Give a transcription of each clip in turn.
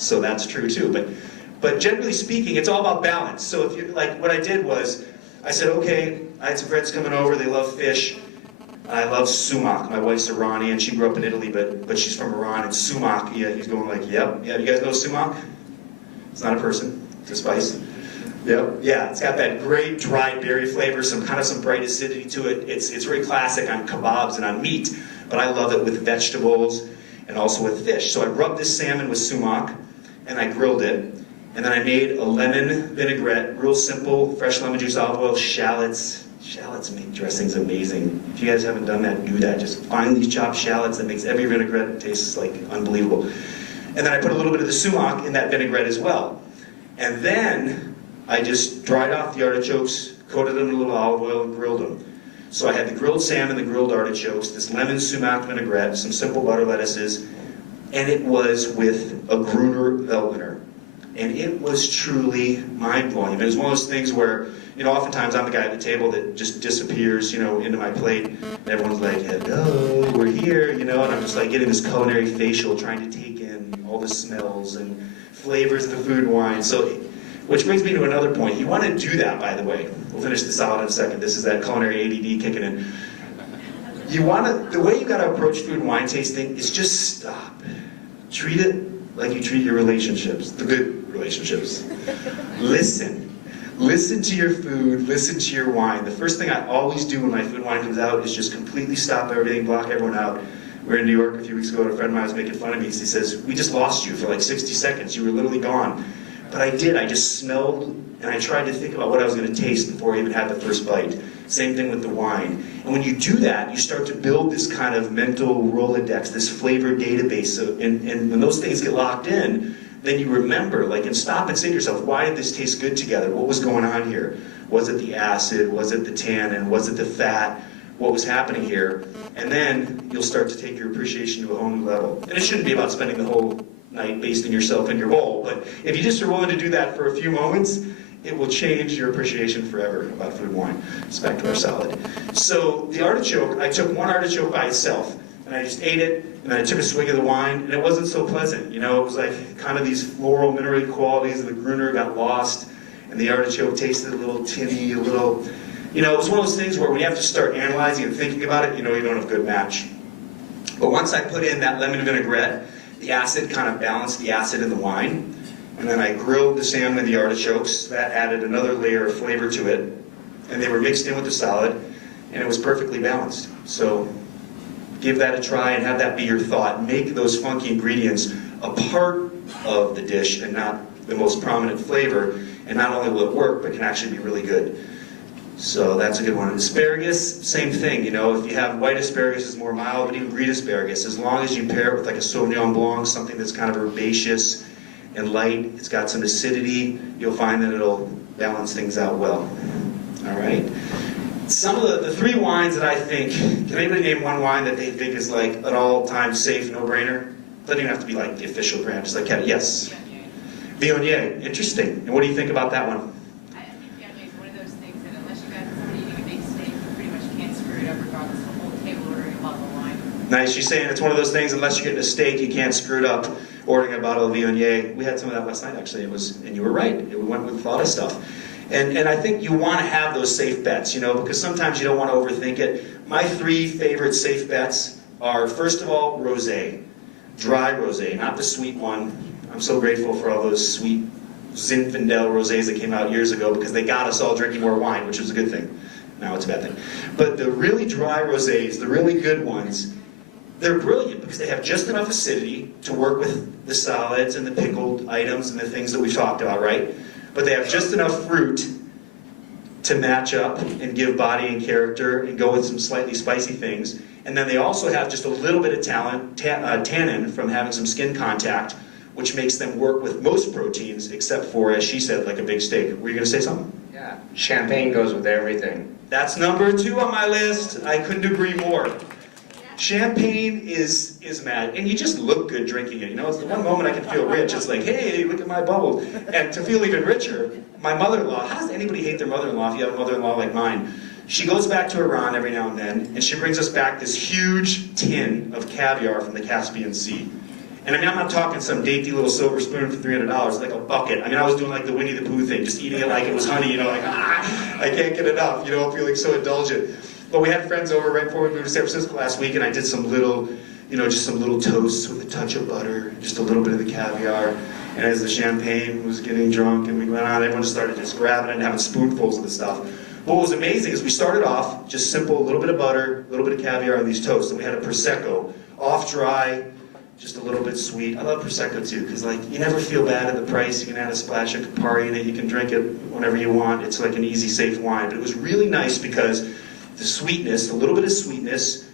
So that's true too. But generally speaking, it's all about balance. So if you like, what I did was, I said, okay, I had some friends coming over, they love fish. I love sumac. My wife's Iranian, she grew up in Italy, but she's from Iran, and sumac, yeah, he's going like, yep, yeah, you guys know sumac? It's not a person, it's a spice. Yep, yeah, it's got that great dry berry flavor, some bright acidity to it. It's very classic on kebabs and on meat, but I love it with vegetables and also with fish. So I rubbed this salmon with sumac, and I grilled it, and then I made a lemon vinaigrette, real simple, fresh lemon juice, olive oil, shallots. Shallots make dressings amazing. If you guys haven't done that, do that. Just find these chopped shallots. That makes every vinaigrette taste like unbelievable. And then I put a little bit of the sumac in that vinaigrette as well. And then I just dried off the artichokes, coated them in a little olive oil, and grilled them. So I had the grilled salmon, the grilled artichokes, this lemon sumac vinaigrette, some simple butter lettuces, and it was with a Gruner Veltliner. And it was truly mind-blowing. It was one of those things where, you know, oftentimes I'm the guy at the table that just disappears, you know, into my plate, and everyone's like, hello, we're here, you know, and I'm just like getting this culinary facial, trying to take in all the smells and flavors of the food and wine. So, which brings me to another point. You want to do that, by the way. We'll finish the salad in a second. This is that culinary ADD kicking in. You want to, the way you got to approach food and wine tasting is just stop. Treat it like you treat your relationships, the good relationships. Listen. Listen to your food, listen to your wine. The first thing I always do when my food and wine comes out is just completely stop everything, block everyone out. We were in New York a few weeks ago, and a friend of mine was making fun of me. He says, we just lost you for like 60 seconds. You were literally gone. But I did. I just smelled, and I tried to think about what I was going to taste before I even had the first bite. Same thing with the wine. And when you do that, you start to build this kind of mental Rolodex, this flavor database. So, and when those things get locked in, then you remember, like, and stop and say to yourself, why did this taste good together? What was going on here? Was it the acid? Was it the tannin? Was it the fat? What was happening here? And then you'll start to take your appreciation to a whole new level. And it shouldn't be about spending the whole night basting yourself in your bowl, but if you just are willing to do that for a few moments, it will change your appreciation forever about food and wine. It's back to our salad. So the artichoke, I took one artichoke by itself, and I just ate it, and then I took a swig of the wine, and it wasn't so pleasant. You know, it was like kind of these floral, mineral qualities of the Gruner got lost, and the artichoke tasted a little tinny, a little, you know, it was one of those things where when you have to start analyzing and thinking about it, you know you don't have a good match. But once I put in that lemon vinaigrette, the acid kind of balanced the acid in the wine, and then I grilled the salmon and the artichokes. That added another layer of flavor to it, and they were mixed in with the salad, and it was perfectly balanced. So give that a try and have that be your thought. Make those funky ingredients a part of the dish and not the most prominent flavor, and not only will it work, but can actually be really good. So that's a good one. Asparagus, same thing, you know, if you have white asparagus, it's more mild, but even green asparagus, as long as you pair it with like a Sauvignon Blanc, something that's kind of herbaceous and light, it's got some acidity, you'll find that it'll balance things out well. All right? Some of the three wines that I think, can anybody name one wine that they think is like an all-time safe no-brainer? Doesn't even have to be like the official brand, just like, yes. Viognier, interesting. And what do you think about that one? I think Viognier is one of those things that unless you got somebody eating a big steak, you pretty much can't screw it up regardless of the whole table ordering a bottle of wine. Nice, you're saying it's one of those things, unless you're getting a steak, you can't screw it up ordering a bottle of Viognier. We had some of that last night, actually. It was, and you were right, it went with a lot of stuff. And I think you want to have those safe bets, you know, because sometimes you don't want to overthink it. My three favorite safe bets are, first of all, rosé. Dry rosé, not the sweet one. I'm so grateful for all those sweet Zinfandel rosés that came out years ago because they got us all drinking more wine, which was a good thing. Now it's a bad thing. But the really dry rosés, the really good ones, they're brilliant because they have just enough acidity to work with the salads and the pickled items and the things that we've talked about, right? But they have just enough fruit to match up and give body and character and go with some slightly spicy things. And then they also have just a little bit of tannin from having some skin contact, which makes them work with most proteins, except for, as she said, like a big steak. Were you going to say something? Yeah, champagne goes with everything. That's number 2 on my list. I couldn't agree more. Champagne is mad, and you just look good drinking it. You know, it's the one moment I can feel rich. It's like, hey, look at my bubble. And to feel even richer, my mother-in-law, how does anybody hate their mother-in-law if you have a mother-in-law like mine? She goes back to Iran every now and then, and she brings us back this huge tin of caviar from the Caspian Sea. And I mean, I'm not talking some dainty little silver spoon for $300, like a bucket. I mean, I was doing like the Winnie the Pooh thing, just eating it like it was honey, you know, like, I can't get enough, you know, feeling so indulgent. But we had friends over right before we moved to San Francisco last week, and I did some little, you know, just some little toasts with a touch of butter, just a little bit of the caviar. And as the champagne was getting drunk and we went on, everyone just started just grabbing it and having spoonfuls of the stuff. What was amazing is we started off just simple, a little bit of butter, a little bit of caviar on these toasts, and we had a Prosecco, off dry, just a little bit sweet. I love Prosecco too, because like you never feel bad at the price. You can add a splash of Campari in it. You can drink it whenever you want. It's like an easy, safe wine. But it was really nice because the sweetness, a little bit of sweetness,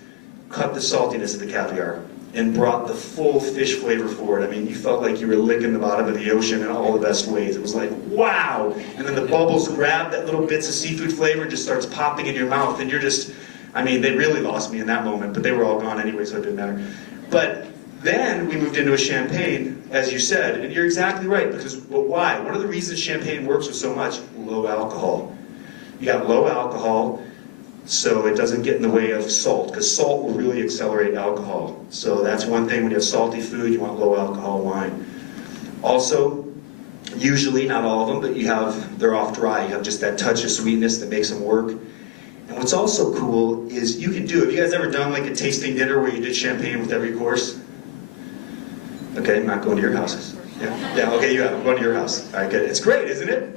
cut the saltiness of the caviar and brought the full fish flavor forward. I mean, you felt like you were licking the bottom of the ocean in all the best ways. It was like, wow! And then the bubbles grab that little bits of seafood flavor and just starts popping in your mouth, and you're just, I mean, they really lost me in that moment, but they were all gone anyway, so it didn't matter. But then we moved into a champagne, as you said, and you're exactly right, because, well, why? One of the reasons champagne works with so much, low alcohol. You got low alcohol, so it doesn't get in the way of salt, because salt will really accelerate alcohol. So that's one thing, when you have salty food, you want low alcohol wine. Also, usually, not all of them, but they're off dry, you have just that touch of sweetness that makes them work. And what's also cool is you can do, have you guys ever done like a tasting dinner where you did champagne with every course? Okay, I'm not going to your houses. Yeah, okay, you have, I'm going to your house. All right, good. It's great, isn't it?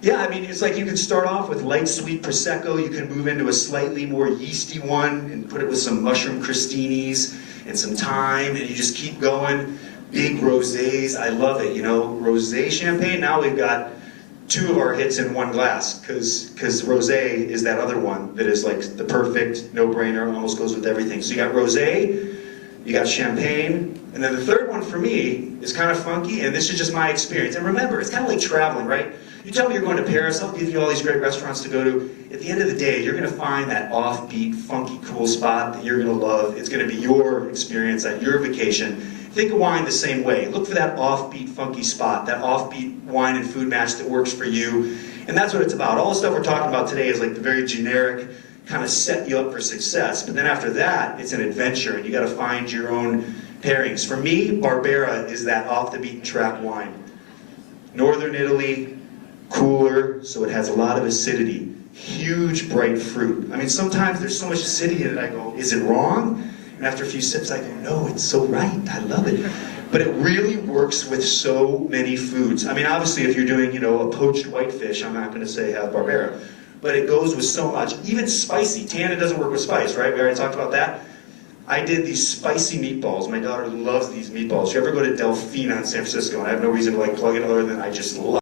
Yeah, I mean, it's like you can start off with light sweet Prosecco, you can move into a slightly more yeasty one and put it with some mushroom crostinis and some thyme, and you just keep going. Big rosés, I love it, you know. Rosé champagne, now we've got two of our hits in one glass, because rosé is that other one that is like the perfect no-brainer, almost goes with everything. So you got rosé, you got champagne, and then the third one for me is kind of funky, and this is just my experience. And remember, it's kind of like traveling, right? You tell me you're going to Paris, I'll give you all these great restaurants to go to. At the end of the day, you're going to find that offbeat, funky, cool spot that you're going to love. It's going to be your experience at your vacation. Think of wine the same way. Look for that offbeat, funky spot, that offbeat wine and food match that works for you. And that's what it's about. All the stuff we're talking about today is like the very generic, kind of set you up for success. But then after that, it's an adventure, and you got to find your own pairings. For me, Barbera is that off the beaten track wine. Northern Italy, cooler, so it has a lot of acidity. Huge, bright fruit. I mean, sometimes there's so much acidity in it, I go, is it wrong? And after a few sips, I go, no, it's so right, I love it. But it really works with so many foods. I mean, obviously, if you're doing, you know, a poached whitefish, I'm not gonna say have Barbera. But it goes with so much, even spicy. Tana doesn't work with spice, right? We already talked about that. I did these spicy meatballs. My daughter loves these meatballs. You ever go to Delphine in San Francisco, and I have no reason to like plug it other than I just love